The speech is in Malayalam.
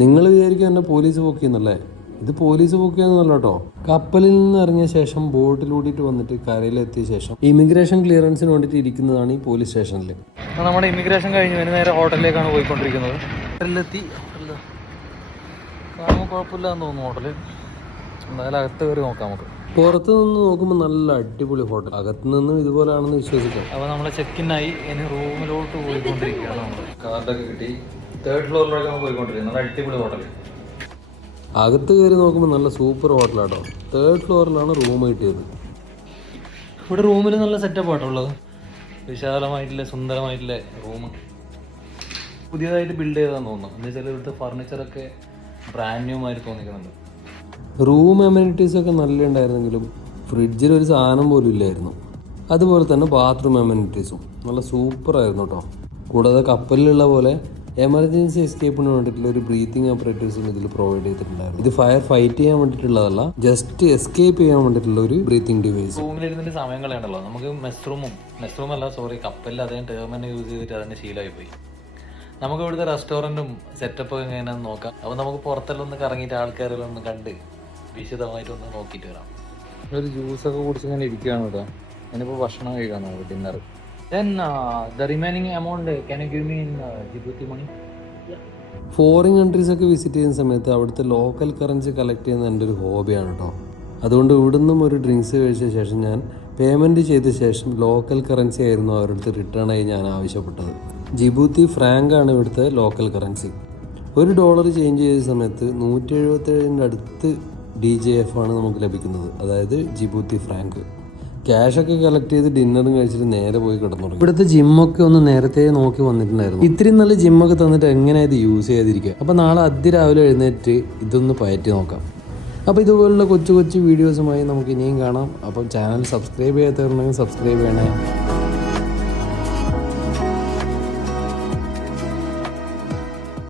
നിങ്ങൾ വിചാരിക്കും എന്നെ പോലീസ് പൊക്കിയെന്നല്ലേ? ഇത് പോലീസ് പൊക്കിയെന്നല്ല കേട്ടോ. കപ്പലിൽ നിന്ന് ഇറങ്ങിയ ശേഷം ബോട്ടിലൂടിയിട്ട് വന്നിട്ട് കരയിലെത്തിയ ശേഷം ഇമിഗ്രേഷൻ ക്ലിയറൻസിന് വേണ്ടിയിട്ട് ഇരിക്കുന്നതാണ് ഈ പോലീസ് സ്റ്റേഷനിൽ. നമ്മുടെ ഇമിഗ്രേഷൻ കഴിഞ്ഞ് നേരെ ഹോട്ടലിലേക്കാണ് പോയിക്കൊണ്ടിരിക്കുന്നത്. ഹോട്ടലിലെത്തി. കാണുമ്പോൾ കുഴപ്പമില്ല എന്ന് തോന്നുന്നു ഹോട്ടല്. എന്തായാലും അകത്ത് കയറി നോക്കാം നമുക്ക്. പുറത്ത് നിന്ന് നോക്കുമ്പോൾ നല്ല അടിപൊളി ഹോട്ടൽ, അകത്ത് നിന്നും ഇതുപോലെയാണെന്ന് വിശ്വസിക്കാം. അപ്പോൾ നമ്മൾ ചെക്കിനായി ഇനി റൂമിലോട്ട് പോയിക്കൊണ്ടിരിക്കുകയാണ്. നമ്മൾ കാർഡൊക്കെ കിട്ടി 3rd ഫ്ലോറിലേക്കാണ് പോയിക്കൊണ്ടിരിക്കുന്നത്. നല്ല അടിപൊളി ഹോട്ടൽ. അകത്ത് കയറി നോക്കുമ്പോൾ നല്ല സൂപ്പർ ഹോട്ടലാട്ടോ. 3rd ഫ്ലോറിലാണ് റൂം കിട്ടിയത്. ഇവിടെ റൂമിൽ നല്ല സെറ്റപ്പ് ആയിട്ടുള്ളത്. വിശാലമായിട്ടുള്ള സുന്ദരമായിട്ടുള്ള റൂം. പുതിയതായിട്ട് ബിൽഡ് ചെയ്താന്ന് തോന്നുന്നു. എന്താ വെച്ചാൽ ഇവിടുത്തെ ഫർണിച്ചറൊക്കെ ബ്രാൻഡ് ന്യൂ ആയിട്ട് തോന്നിക്കുന്നുണ്ട്. റൂം അമ്യൂണിറ്റീസൊക്കെ നല്ല ഉണ്ടായിരുന്നെങ്കിലും ഫ്രിഡ്ജിൽ ഒരു സാധനം പോലും ഇല്ലായിരുന്നു. അതുപോലെ തന്നെ ബാത്റൂം അമ്യൂണിറ്റീസും നല്ല സൂപ്പറായിരുന്നു കേട്ടോ. കൂടാതെ കപ്പലിലുള്ള പോലെ എമർജൻസി എസ്കേപ്പിന് വേണ്ടിയിട്ടുള്ള ഒരു ബ്രീത്തിങ് ഓപ്പറേറ്റീവ്സും ഇതിൽ പ്രൊവൈഡ് ചെയ്തിട്ടുണ്ടായിരുന്നു. ഇത് ഫയർ ഫൈറ്റ് ചെയ്യാൻ വേണ്ടിയിട്ടുള്ളതല്ല, ജസ്റ്റ് എസ്കേപ്പ് ചെയ്യാൻ വേണ്ടിയിട്ടുള്ള ഒരു ബ്രീത്തിങ് ഡിവൈസ്. റൂമിലിരുന്നിട്ട് സമയം കളയണ്ടല്ലോ. നമുക്ക് മെസ് റൂമല്ല കപ്പലിൽ അതേ ടേം തന്നെ യൂസ് ചെയ്തിട്ട് അതിൻ്റെ ശീലമായി പോയി. നമുക്ക് ഇവിടുത്തെ റെസ്റ്റോറൻറ്റും സെറ്റപ്പൊക്കെ എങ്ങനെയാണെന്ന് നോക്കാം. അപ്പോൾ നമുക്ക് പുറത്തെല്ലാം ഒന്ന് കറങ്ങിയിട്ട് ആൾക്കാരെല്ലാം ഒന്ന് കണ്ട് വിശദമായിട്ടൊന്ന് നോക്കിയിട്ട് വരാം. ഒരു ജ്യൂസൊക്കെ കുടിച്ച് ഇങ്ങനെ ഇരിക്കുകയാണ് കേട്ടോ. ഞാനിപ്പോൾ ഭക്ഷണം കഴിക്കാൻ നമുക്ക് dinner. Then the remaining amount can you give me in Djibouti money? Foreign കൺട്രീസൊക്കെ വിസിറ്റ് ചെയ്യുന്ന സമയത്ത് അവിടുത്തെ ലോക്കൽ കറൻസി കളക്ട് ചെയ്യുന്നത് എൻ്റെ ഒരു ഹോബിയാണ് കേട്ടോ. അതുകൊണ്ട് ഇവിടുന്നും ഒരു ഡ്രിങ്ക്സ് കഴിച്ച ശേഷം ഞാൻ പേയ്മെൻറ്റ് ചെയ്ത ശേഷം ലോക്കൽ കറൻസി ആയിരുന്നു അവരുടെ റിട്ടേൺ ആയി ഞാൻ ആവശ്യപ്പെട്ടത്. ജിബൂത്തി ഫ്രാങ്ക് ആണ് ഇവിടുത്തെ ലോക്കൽ കറൻസി. $1 ചേഞ്ച് ചെയ്ത സമയത്ത് 177 അടുത്ത് DJF ആണ് നമുക്ക് ലഭിക്കുന്നത്, അതായത് ജിബൂത്തി ഫ്രാങ്ക്. ക്യാഷൊക്കെ കളക്ട് ചെയ്ത് ഡിന്നറും കഴിച്ചിട്ട് നേരെ പോയി കിടന്നു. ഇവിടുത്തെ ജിമ്മൊക്കെ ഒന്ന് നേരത്തെ നോക്കി വന്നിട്ടുണ്ടായിരുന്നു. ഇത്രയും നല്ല ജിമ്മൊക്കെ തന്നിട്ട് എങ്ങനെയാ ഇത് യൂസ് ചെയ്യാതിരിക്കുക. അപ്പോൾ നാളെ അതിരാവിലെ എഴുന്നേറ്റ് ഇതൊന്ന് പയറ്റി നോക്കാം. അപ്പോൾ ഇതുപോലുള്ള കൊച്ചു കൊച്ചു വീഡിയോസുമായി നമുക്ക് ഇനിയും കാണാം. അപ്പം ചാനൽ സബ്സ്ക്രൈബ് ചെയ്യാത്തവരുണ്ടെങ്കിൽ സബ്സ്ക്രൈബ് ചെയ്യണേ.